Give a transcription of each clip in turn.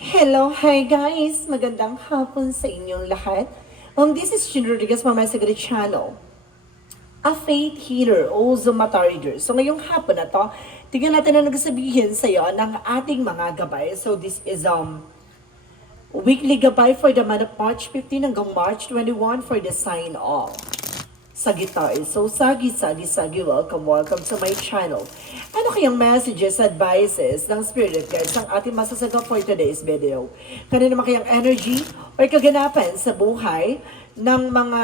Hello, hi guys! Magandang hapon sa inyong lahat. This is June Rodriguez from my Secret Channel, a faith healer, also Mata reader. So ngayong hapon na to, tingnan natin ang nagsasabihin sa iyo ng ating mga gabay. So this is weekly gabay for the month of March 15 hanggang March 21 for the sign of Sagittarius. So Sagi, welcome to my channel. Ano kayang messages, advices ng spirit guides ang ating masasagap for today's video? Kano naman kayang energy or kaganapan sa buhay ng mga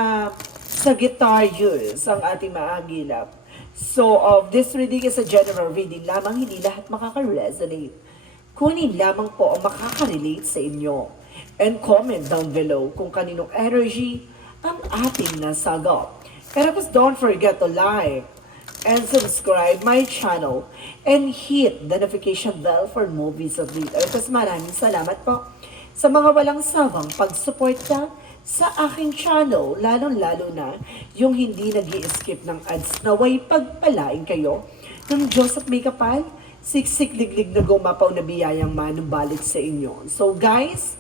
Sagittarius ang ating maagilap? So, this reading is a general reading lamang, hindi lahat makaka-resonate. Kunin lamang po ang makaka-relate sa inyo. And comment down below kung kaninong energy ang ating nasagap. And of course, don't forget to like and subscribe my channel and hit the notification bell for movies of later. Kasi maraming salamat po sa mga walang sawang pagsuporta sa aking channel, lalong-lalo na yung hindi nag-i-skip ng ads. Naway pagpalain kayo ng Diyos at may kapal, siksik liglig na gumapaw na biyayang manumbalik sa inyo. So guys,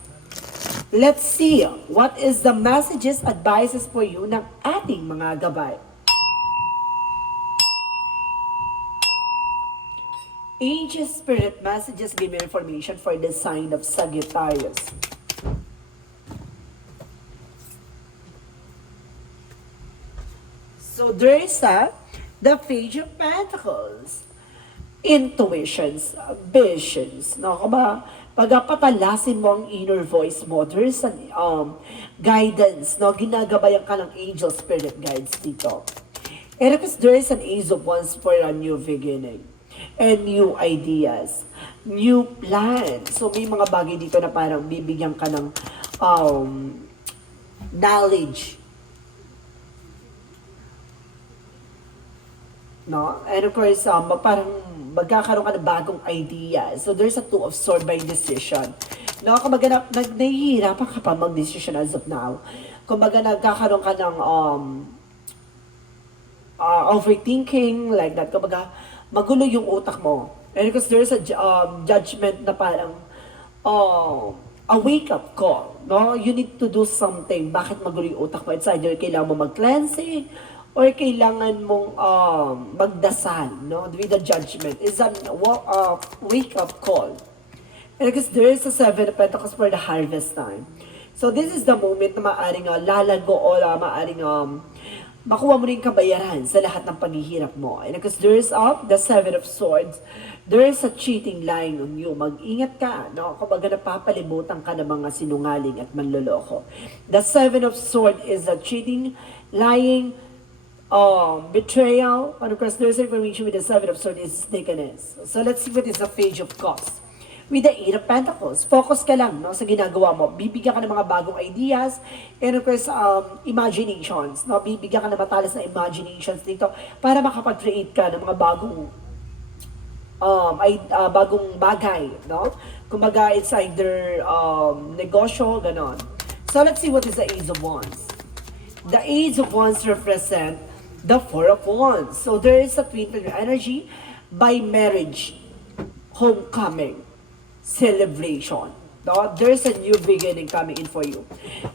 let's see what is the messages, advices for you ng ating mga gabay. Angel Spirit messages give me information for the sign of Sagittarius. So there is the Page of Pentacles. Intuitions, visions, no? Pagpatalasin mo ang inner voice mo, there is an guidance, no? Ginagabayan ka ng angel spirit guides dito. And because there is an Ace of Wands for a new beginning and new ideas, new plans. So may mga bagay dito na parang bibigyan ka ng knowledge, no? And of course, parang magkakaroon ka ng bagong idea. So there's a Two of Swords by decision. No, kumbaga nahihirapan ka pa mag-decision as of now. Kumbaga nagkakaroon ka ng overthinking, like that. Kumbaga magulo yung utak mo. And because there's a judgment na parang a wake-up call. No? You need to do something. Bakit magulo yung utak mo? It's either kailangan mo mag-cleansing, or kailangan mong magdasal, no? With the judgment. Is a wake-up call. And because there is a Seven of Pentacles for the harvest time. So this is the moment na maaaring lalago o maaaring makuha mo rin kabayaran sa lahat ng paghihirap mo. And because there is the Seven of Swords, there is a cheating lying on you. Mag-ingat ka, no? Kapag napapalibutan ka ng mga sinungaling at manloloko. The Seven of Swords is a cheating, lying, betrayal, and of course there's information with the Seven of Swords is sneakiness. So let's see what is the Page of Cups. With the Eight of Pentacles, focus ka lang, no, sa ginagawa mo. Bibigyan ka ng mga bagong ideas, and of course, imaginations, no? Bibigyan ka ng matalas na imaginations dito para makapag-create ka ng mga bagong bagong bagay, no? Kumbaga, it's either negosyo, ganon. So let's see what is the Ace of Wands. The Ace of Wands represent the Four of Wands. So there is a twin flame energy by marriage, homecoming, celebration. No? There's a new beginning coming in for you.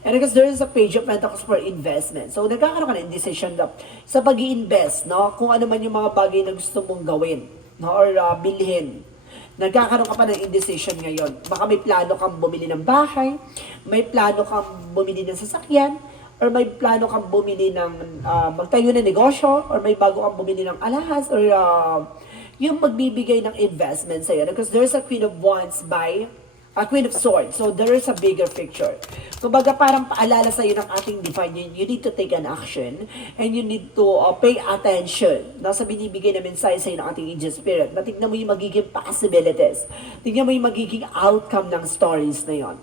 And because there is a Page of Pentacles for investment. So nagkakaroon ka ng decision sa pag-i-invest, no? Kung ano man yung mga bagay na gusto mong gawin, no? Or bilhin. Nagkakaroon ka pa ng indecision ngayon. Baka may plano kang bumili ng bahay, may plano kang bumili ng sasakyan, or may plano kang bumili ng magtayo ng negosyo, or may bago kang bumili ng alahas, or yung magbibigay ng investment sa'yo. Because there's a Queen of Wands by a Queen of Swords. So there is a bigger picture. Kumbaga parang paalala sa'yo ng ating divine, you need to take an action, and you need to pay attention. Nasa binibigay na mensahe sa'yo ng ating angel spirit. Tignan mo yung magiging possibilities. Tignan mo yung magiging outcome ng stories na yon.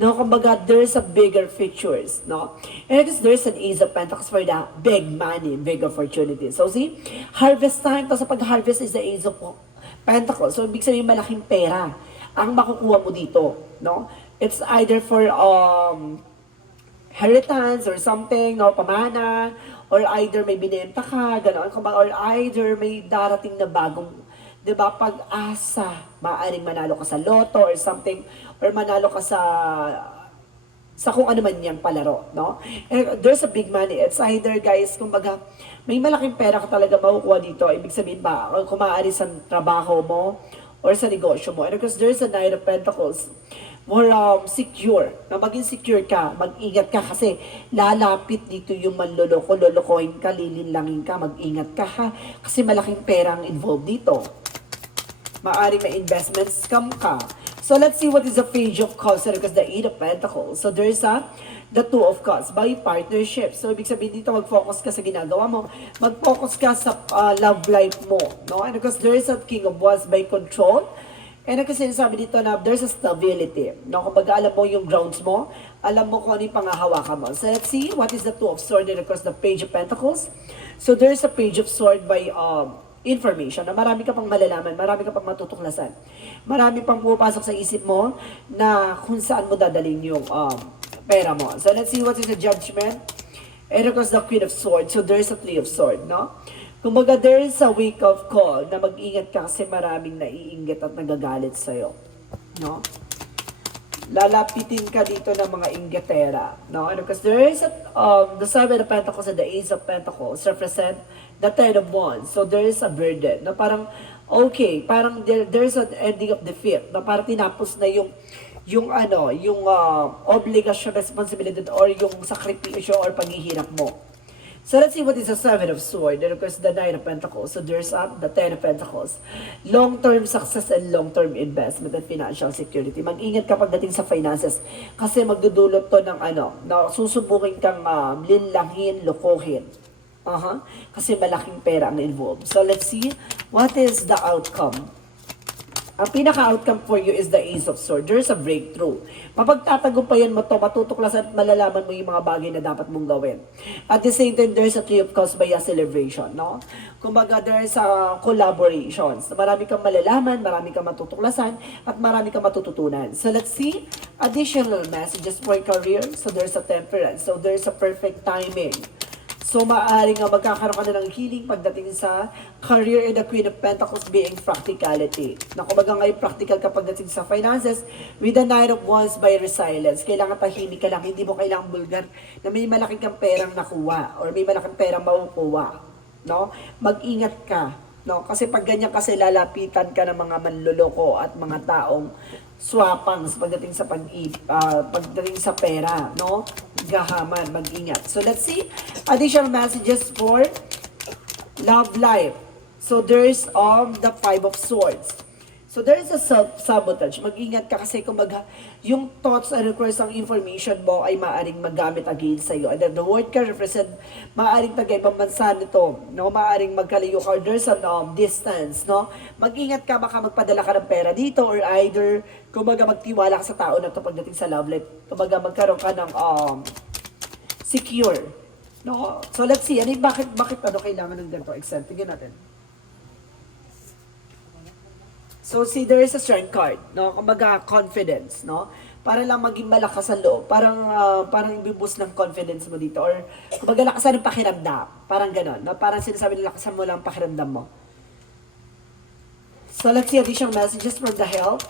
No, kumbaga, there's a bigger pictures, no? And because there's an Ace of Pentacles for the big money, big opportunity. So, see, harvest time, tapos sa pag-harvest is the Ace of Pentacles. So, ibig sabihin, malaking pera ang makukuha mo dito, no? It's either for inheritance or something, no? Pamana, or either may binenta ka, gano'n. Or either may darating na bagong 'di ba, pag-asa. Maaaring manalo ka sa loto or something, or manalo ka sa kung ano man yan palaro, no? And there's a big money. It's either, guys, kumbaga, may malaking pera ka talaga makukuha dito. Ibig sabihin ba, kung maaari sa trabaho mo or sa negosyo mo. And because there's a Knight of Pentacles, more secure, na maging secure ka, mag-ingat ka kasi lalapit dito yung manloloko, lolokohin ka, lilinlangin ka, mag-ingat ka ha, kasi malaking perang involved dito. Maaaring may investment scam ka. So let's see what is the Page of Cups because the Eight of Pentacles. So there's the Two of Cups by partnership. So ibig sabihin dito, mag-focus ka sa ginagawa mo. Mag-focus ka sa love life mo. No? And because there is a King of Wands by control. And kasi sinasabi dito na there's a stability. No? Kumbaga alam mo yung grounds mo. Alam mo kung ano yung pangahawakan mo. So let's see what is the Two of Swords and of course the Page of Pentacles. So there's a Page of Swords by information na marami ka pang malalaman, marami ka pang matutuklasan. Marami pang pupasok sa isip mo na kung saan mo dadalhin yung pera mo. So let's see what is the Judgment. And of course the Queen of Swords. So there's a Three of Swords, no? Kumbaga there is a wake up call na mag-ingat ka kasi maraming naiinggit at nagagalit sa'yo. No? Lalapitin ka dito ng mga inggitera. No? And of course there is the Seven of Pentacles and the Ace of Pentacles represent the Ten of Wands. So there is a burden na parang okay, parang there's an ending of the fifth na parang tinapos na yung obligasyon, responsibility or yung sakripisyo or paghihirap mo. So let's see what is the Seven of Swords and of course the Nine of Pentacles. So there's the Ten of Pentacles. Long-term success and long-term investment and financial security. Mag-ingat ka pagdating sa finances kasi magdudulot to ng na susubukin kang linlangin, lokohin. Kasi malaking pera ang involved. So let's see what is the outcome. Ang pinaka-outcome for you is the Ace of Swords. There's a breakthrough. Mapagtatagumpayan mo to, matutuklasan at malalaman mo yung mga bagay na dapat mong gawin. At the same time, there's a Three of Cups by a celebration, no? Kumbaga, there's a collaborations. Marami kang malalaman, marami kang matutuklasan, at marami kang matututunan. So let's see additional messages for career. So there's a Temperance. So there's a perfect timing. So, maaaring magkakaroon ka na ng healing pagdating sa career and the Queen of Pentacles being practicality. Na kumbaga ngayon practical ka pagdating sa finances with the Knight of Wands by resilience. Kailangan tahimik ka lang, hindi mo kailangang bulgar na may malaking kang perang nakuha or may malaking perang makukuha. No? Mag-ingat ka. No? Kasi pag ganyan kasi lalapitan ka ng mga manloloko at mga taong swapangs pagdating sa pagdating sa pera, no? Gahaman, mag-ingat. So let's see additional messages for love life. So there's the Five of Swords. So there is a self-sabotage. Mag-ingat ka kasi kumbaga yung thoughts and requests ng information mo ay maaaring magamit against sa'yo. And then the word can represent maaaring taga-ibang bansa nito, no? Maaaring magkalayo ka. There's a distance, no? Mag-ingat ka, baka magpadala ka ng pera dito or either kumbaga magtiwala ka sa tao na ito pagdating sa love life. Kumbaga magkaroon ka ng secure. No? So let's see, bakit kailangan ng ganito? Example, tingnan natin. So, see, there is a strength card, no? Kumbaga, confidence, no? Para lang maging malakas sa loob. Parang ibiboost ng confidence mo dito. Or, kumbaga, lakasan ng pakiramdam. Parang ganon, no? Parang sinasabi na lakasan mo lang ang pakiramdam mo. So, let's see additional messages from the health.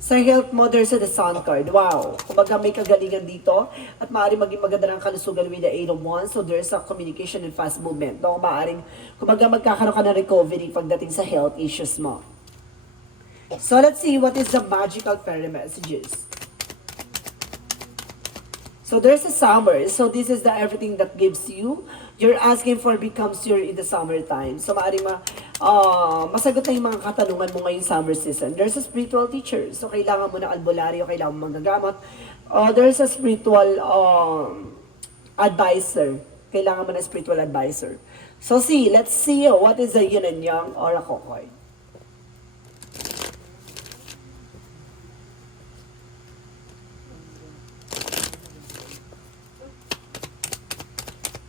Sa health mo, there's the Sun card. Wow! Kumbaga, may kagalingan dito. At maaaring maging maganda ng kalusugan with the Eight of Wands. So, there's a communication and fast movement. No? Maaaring, kumbaga, magkakaroon ka ng recovery pagdating sa health issues mo. So let's see what is the magical fairy messages. So there's a summer. So this is the everything that gives you. You're asking for becomes your in the summertime. So maaaring masagot na yung mga katanungan mo ngayong summer season. There's a spiritual teacher. So kailangan mo ng albularyo, kailangan mo magagamot. There's a spiritual advisor. Kailangan mo ng spiritual advisor. So let's see what is the yin and yang oracle card.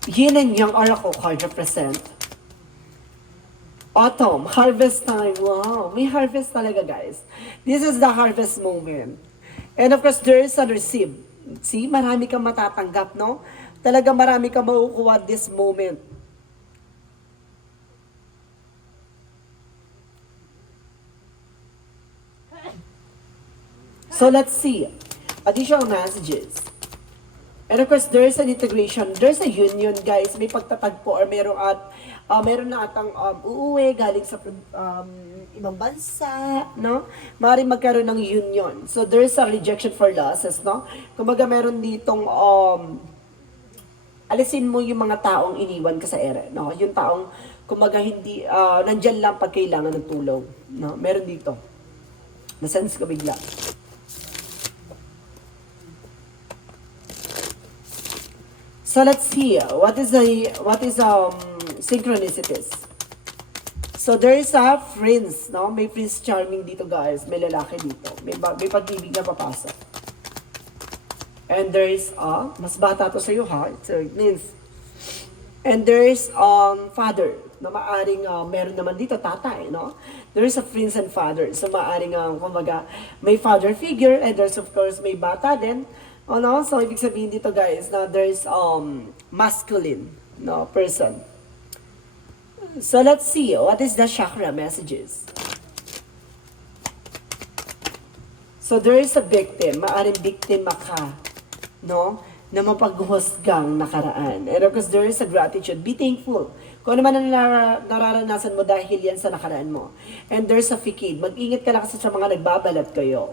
Yin and Yang Oracle card represent autumn, harvest time. Wow, may harvest talaga, guys. This is the harvest moment. And of course, there is a receive. See, marami kang matatanggap, no? Talaga marami kang makukuha this moment. So let's see. Additional messages. And of course, there's an integration. There's a union, guys. May pagtatagpo or meron na atang uuwi galing sa ibang bansa, no? Maaaring magkaroon ng union. So there's a rejection for losses, no? Kumbaga meron ditong alisin mo yung mga taong iniwan ka sa ere, no? Yung taong kumbaga hindi nandyan lang pag kailangan ng tulong, no? Meron dito. Na-sense ko bigla. So let's see, what is synchronicities? So there is a prince, no? May prince charming dito, guys. May lalaki dito. May pag-ibig na papasok. And there is mas bata to sa iyo, ha? So it means, and there is father, na maaring meron naman dito tatay, no? There is a prince and father. So maaring kumbaga may father figure, and there's of course may bata din. No? So, ibig sabihin dito, guys, na there's masculine, no, person. So, let's see. What is the chakra messages? So, there is a victim. Maaring biktima ka, no, na mapaghuhusgang nakaraan. And of course, there is a gratitude. Be thankful. Kung ano man ang nararanasan mo dahil yan sa nakaraan mo. And there's a facade. Mag-ingat ka lang kasi sa mga nagbabalat kayo.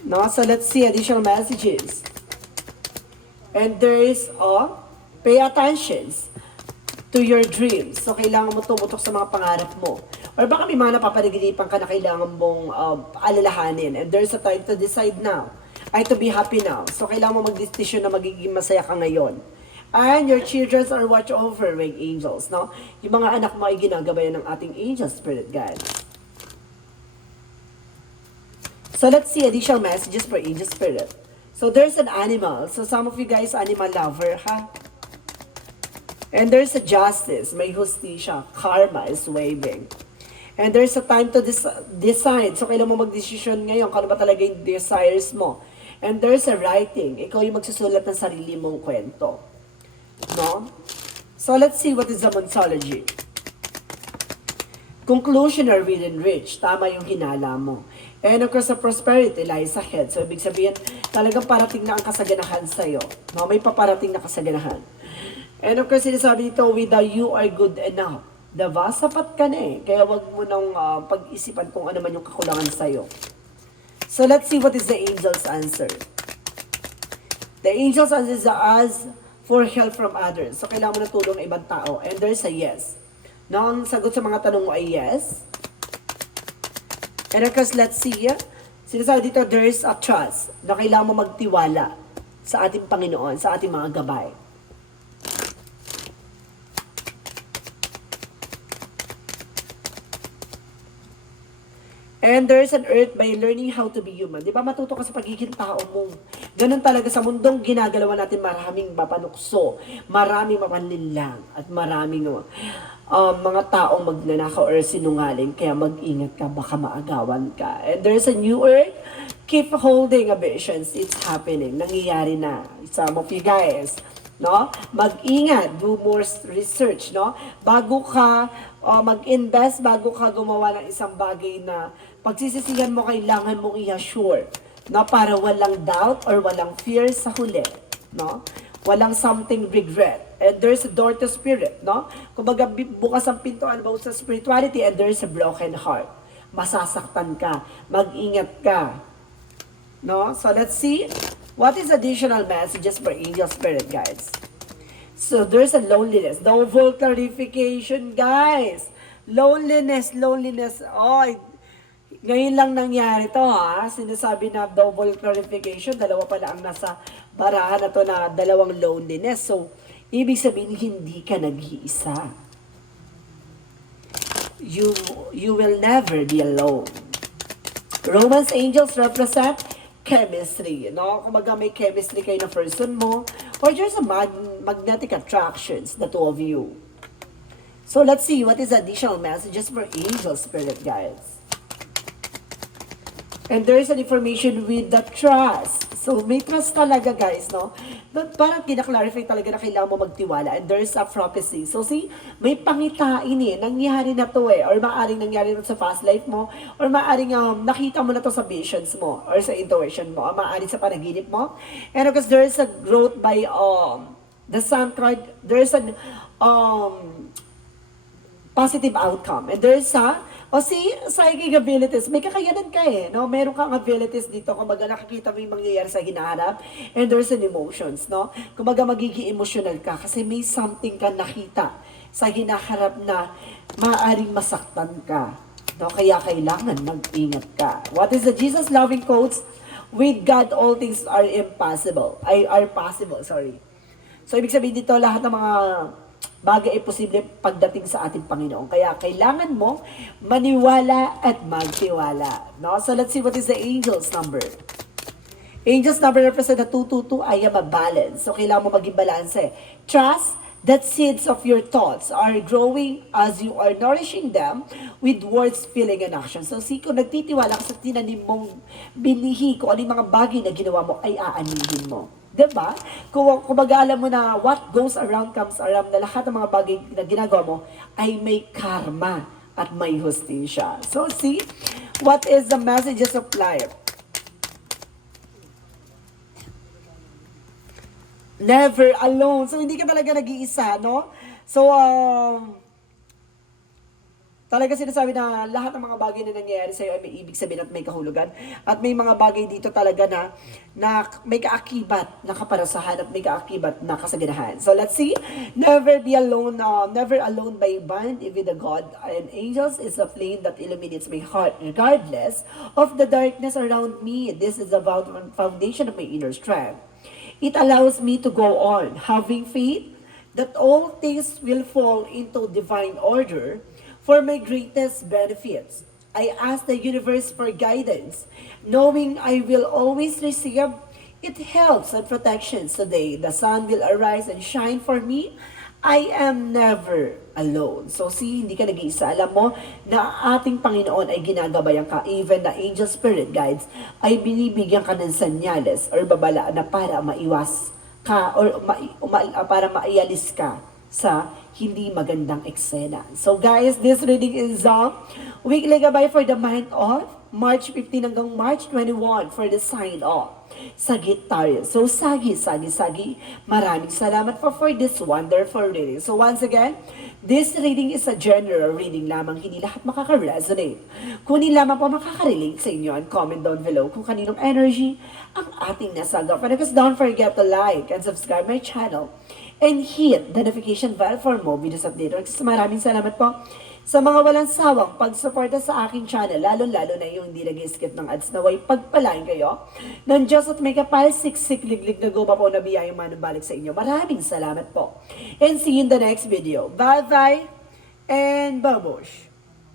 No, so let's see additional messages. And there is pay attention to your dreams. So kailangan mo tumutok sa mga pangarap mo. Or baka may mga napapanaginipan ka na kailangan mong alalahanin. And there's a time to decide now. Ay to be happy now. So kailangan mo mag-decision na magiging masaya ka ngayon. And your children are watched over by angels. No? Yung mga anak mo ay ginagabayan ng ating angel spirit guides. So let's see additional messages for angel spirit. So there's an animal. So some of you guys animal lover, ha? And there's a justice. May justisya. Karma is waving. And there's a time to decide. So kailan mo mag-decision ngayon kung ano ba talaga yung desires mo. And there's a writing. Ikaw yung magsusulat ng sarili mong kwento. No? So let's see what is the Monsology. Conclusion are within reach. Tama yung hinala mo. And of course, the prosperity lies ahead. So, ibig sabihin, talagang parating na ang kasaganahan sa'yo. No? May paparating na kasaganahan. And of course, sinasabi dito, with the you are good enough. Diba? Sapat ka na eh. Kaya wag mo nang pag-isipan kung ano man yung kakulangan sa'yo. So, let's see what is the angel's answer. The angel's answer is ask for help from others. So, kailangan mo na tulong ng ibang tao. And there's a yes. No, ang sagot sa mga tanong mo ay yes. And of course, let's see, sinasabi dito, there is a trust na kailangan mo magtiwala sa ating Panginoon, sa ating mga gabay. And there is an earth by learning how to be human. Di ba matuto ka sa pagiging tao mo? Ganun talaga sa mundong ginagalawan natin, maraming mapanukso, maraming mapanlinlang, at maraming mga taong magnanakaw or sinungaling. Kaya mag-ingat ka, baka maagawan ka. And there's a new earth. Keep holding ambitions. It's happening. Nangyayari na. Some of you guys, no? Mag-ingat. Do more research, no? Bago ka mag-invest, bago ka gumawa ng isang bagay na pagsisisihan mo, kailangan mong i-assure, no? Para walang doubt or walang fear sa huli, no? Walang something regret. And there's a door to spirit, no? Kumbaga, bukas ang pintuan about sa spirituality, and there's a broken heart. Masasaktan ka. Mag-ingat ka. No? So, let's see. What is additional messages for angel spirit guides? So, there's a loneliness. Double clarification, guys. Loneliness. Oh, ngayon lang nangyari to, ha? Sinasabi na double clarification. Dalawa pala ang nasa barahan na to na dalawang loneliness. So, ibig sabihin, hindi ka nag-iisa. You will never be alone. Romance angels represent chemistry, no? Kung may chemistry kayo na person mo, or there's a magnetic attractions, the two of you. So, let's see, what is additional messages for angel spirit guides? And there is an information with the trust. So, may trust talaga, guys, no? Parang kinaklarify talaga na kailangan mo magtiwala. And there's a prophecy. So, see, may pangitain eh. Nangyari na to eh. Or maaaring nangyari na sa past life mo. Or maaaring nakita mo na to sa visions mo. Or sa intuition mo. Or maaaring sa panaginip mo. And of course, there's a growth by the sun card. There's a positive outcome. And there's see, psychic abilities, may kakayanan ka eh, no? Meron kang abilities dito, kumbaga nakikita mo yung mangyayari sa hinaharap, and there's an emotions, no? Kumbaga magiging emotional ka, kasi may something ka nakita sa hinaharap na maaaring masaktan ka, no? Kaya kailangan mag-ingat ka. What is the Jesus loving quotes? With God, all things are impossible. Are possible, sorry. So, ibig sabihin dito, lahat ng mga bagay ay posible pagdating sa ating Panginoon. Kaya kailangan mo maniwala at magtiwala. No? So let's see what is the angel's number. Angel's number represent the 222. I am a balance. So kailangan mo maging balanse. Trust that seeds of your thoughts are growing as you are nourishing them with words, feeling, and action. So see, kung nagtitiwala ka sa tinanim mong binihi, kung ano yung mga bagay na ginawa mo, ay aanihin mo. Diba? Kung alam mo na what goes around comes around, na lahat ng mga bagay na ginagawa mo ay may karma at may hustisya. So see, what is the messages of life? Never alone. So hindi ka talaga nag-iisa, no? So, talaga sinasabi na lahat ng mga bagay na nangyayari sa'yo ay may ibig sabihin at may kahulugan. At may mga bagay dito talaga na may kaakibat na kaparasahan at may kaakibat na kasaganahan. So let's see. Never be alone, never alone by bond with the God and angels is a flame that illuminates my heart regardless of the darkness around me. This is the foundation of my inner strength. It allows me to go on, having faith that all things will fall into divine order for my greatest benefits. I ask the universe for guidance, knowing I will always receive its helps and protections today. The sun will arise and shine for me. I am never alone. So see, hindi ka nag-iisa. Alam mo na ating Panginoon ay ginagabayan ka. Even the angel spirit guides ay binibigyan ka ng senyales or babala na para maiwas ka or para maialis ka sa hindi magandang eksena. So guys, this reading is weekly gabay for the month of March 15 hanggang March 21 for the sign of Sagittarius. So Sagi, maraming salamat for this wonderful reading. So once again, this reading is a general reading lamang, hindi lahat makaka-resonate. Kunin lamang po makaka-relate sa inyo and comment down below kung kaninong energy ang ating nasagap. And because don't forget to like and subscribe my channel and hit the notification bell for more videos updates. Maraming salamat po sa mga walang sawang pagsuporta sa aking channel, lalo-lalo na yung hindi nag-skip ng ads, naway pagpalain kayo ng Diyos at may kapal siksik liglig na guba po na biyayang manubalik sa inyo. Maraming salamat po. And see you in the next video. Bye-bye and babush!